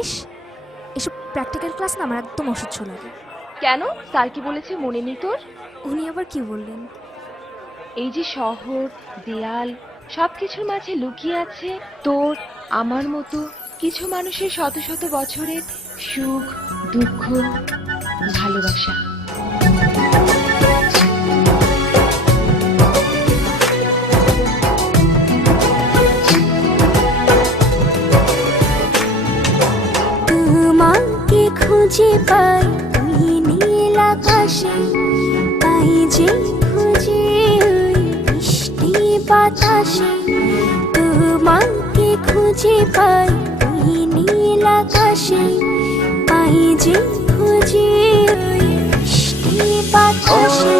ইস, এসব practical class না আমার একদম অসহ্য লাগে। কেন, স্যার কি বলেছে মনে নেই তোর? উনি আবার কি বললেন? এই যে শহর, দেয়াল, সবকিছুর মাঝে লুকিয়ে আছে তোর আমার মতো কিছু মানুষের শত শত বছরের সুখ, দুঃখ, ভালোবাসা। তোমাকে খুঁজে পাই ওই নীল আকাশে, তাই যে খুঁজে ওই বৃষ্টি বাতাসে। তোমাকে খুঁজে পাই ওই নীল আকাশে, তাই যে খুঁজে ওই বৃষ্টি বাতাসে।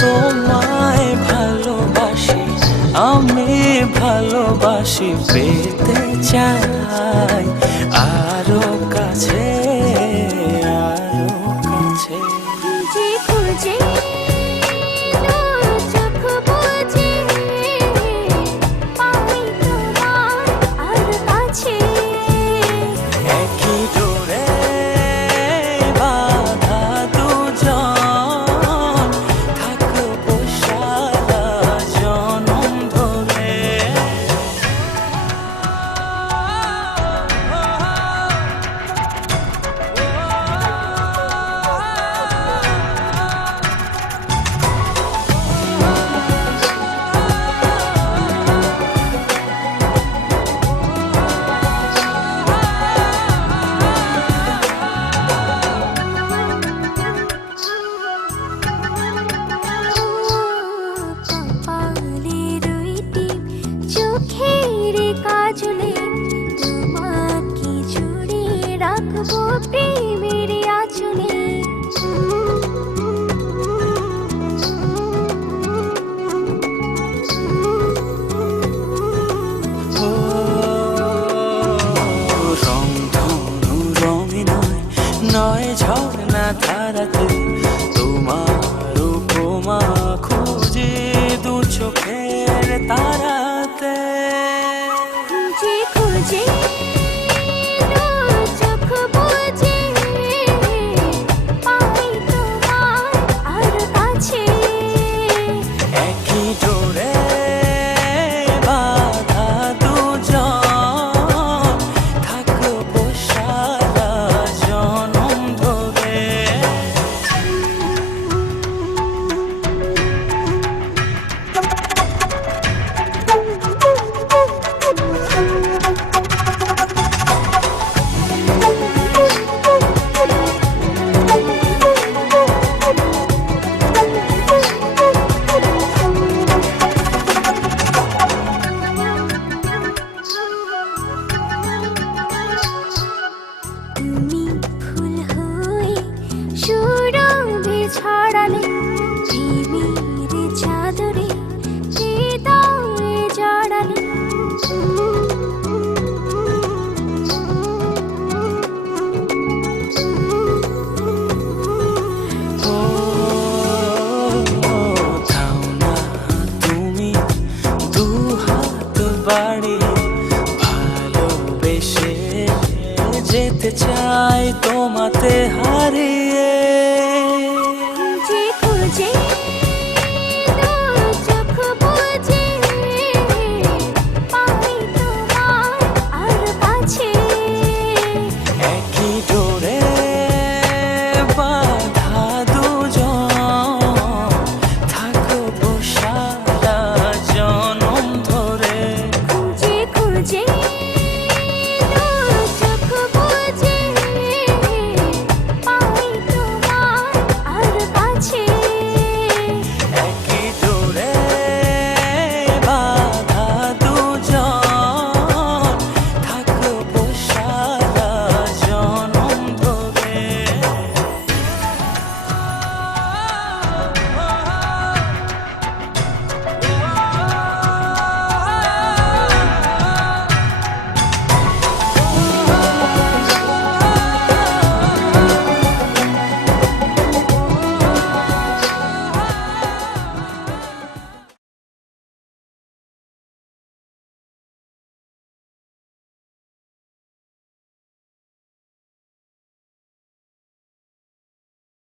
তোমায় ভালোবাসি, আমি ভালোবাসি, পেতে চাই